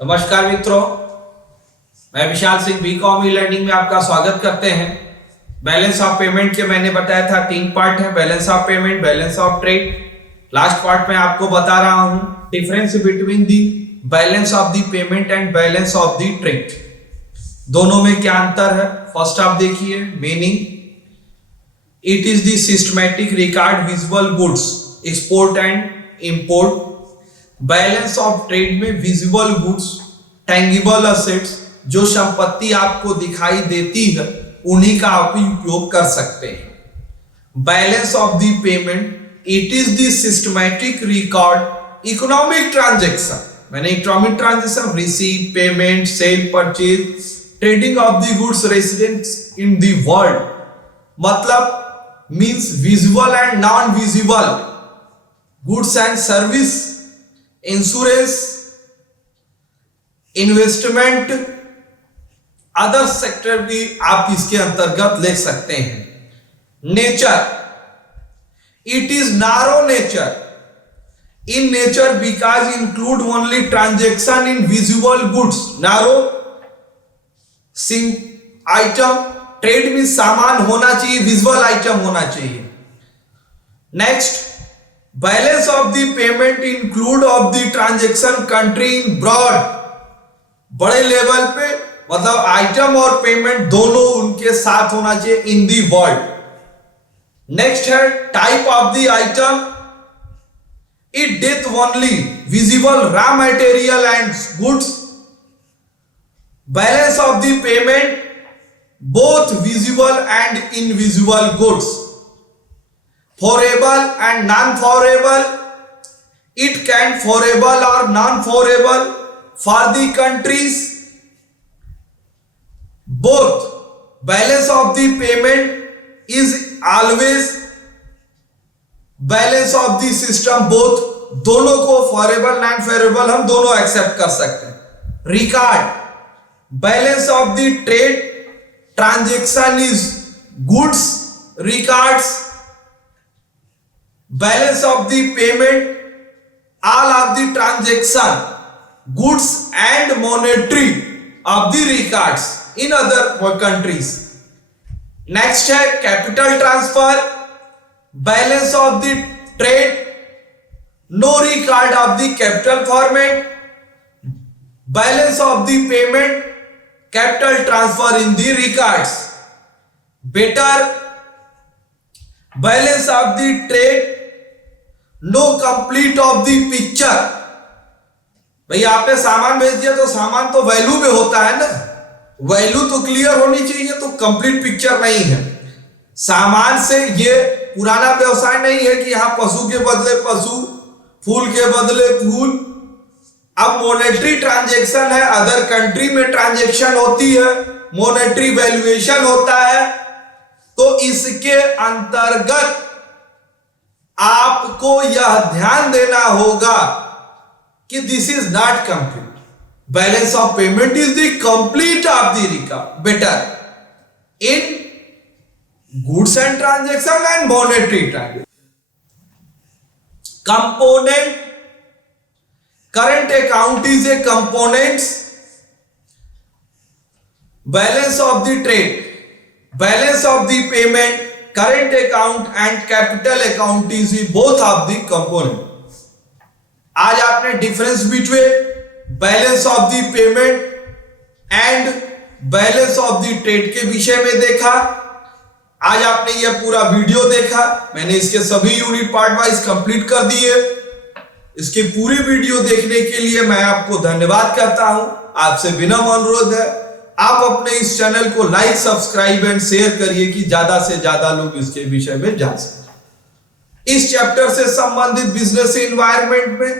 नमस्कार मित्रों, मैं Vishal Singh BCom e learning में आपका स्वागत करते हैं। बैलेंस ऑफ पेमेंट के मैंने बताया था 3 पार्ट है, balance of payment, balance of trade. Last part में आपको बता रहा हूं difference between the balance of the payment and balance of the trade, दोनों में क्या अंतर है। फर्स्ट आप देखिए meaning, it is the systematic record visual goods export and import. Balance of trade में विजुअल गुड्स, टेंजिबल असेट्स, जो संपत्ति आपको दिखाई देती है उन्हीं का आप उपयोग कर सकते हैं। Balance of the payment, it is the systematic record economic transaction. मैंने economic transaction, receive, payment, sale, purchase, trading of the goods residents in the world, मतलब means visual and non visible goods and service, insurance, investment, other sector भी आप इसके अंतर्गत ले सकते हैं। Nature, it is narrow nature in nature because include only transaction in visual goods, narrow item. Trade में सामान होना चाहिए, विजुअल आइटम होना चाहिए। Next, balance of the payment include of the transaction country in broad, बड़े level पे, मतलब item और पेमेंट दोनों उनके साथ होना चाहिए इन दी वर्ल्ड। नेक्स्ट है type of the item, it death only visible raw material and goods. Balance of the payment both visible and invisible goods, forable and non-forable, it can forable or non-forable for the countries. Both balance of the payment is always balance of the system, both दोनों को फॉरेबल non फेरेबल हम दोनों accept कर सकते हैं। Record, balance of the trade transaction is goods records, balance of the payment all of the transaction goods and monetary of the records in other countries. Next है capital transfer, balance of the trade, no record of the capital format, balance of the payment, capital transfer in the records. Better, balance of the trade, no complete of the picture. भाई आपने सामान भेज दिया तो सामान तो value में होता है ना, वैल्यू तो क्लियर होनी चाहिए, तो कंप्लीट पिक्चर नहीं है। सामान से ये पुराना व्यवसाय नहीं है कि यहां पशु के बदले पशु, फूल के बदले फूल। अब मॉनेटरी ट्रांजैक्शन है, अदर कंट्री में ट्रांजैक्शन होती है, मॉनेटरी वैल्यूएशन होता है, तो इसके अंतर्गत आपको यह ध्यान देना होगा कि this is not complete. Balance of payment is the complete of the record, better in goods and transaction and monetary transaction. Component, current account is a components, balance of the trade, balance of the payment, current account and capital account is both of the component. आज आपने difference between balance of the payment and balance of the trade के विषय में देखा। आज आपने यह पूरा वीडियो देखा, मैंने इसके सभी यूनिट पार्ट वाइज कंप्लीट कर दिए। इसकी पूरी वीडियो देखने के लिए मैं आपको धन्यवाद करता हूं। आपसे विनम्र अनुरोध है, आप अपने इस चैनल को लाइक, सब्सक्राइब एंड शेयर करिए कि ज्यादा से ज्यादा लोग इसके विषय में जान सकें। इस चैप्टर से संबंधित बिजनेस एनवायरनमेंट में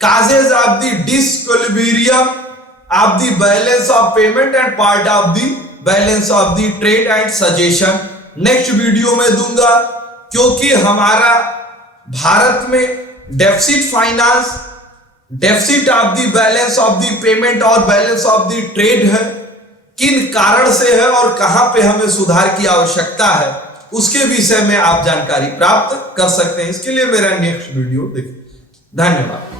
causes of the disequilibrium of the balance of payment and part of the balance of the trade and suggestion next video में दूंगा, क्योंकि हमारा भारत में deficit finance, deficit of the balance of the payment और balance of the trade है, किन कारण से है और कहां पे हमें सुधार की आवश्यकता है, उसके विषय में आप जानकारी प्राप्त कर सकते हैं। इसके लिए मेरा नेक्स्ट वीडियो देखिए। धन्यवाद।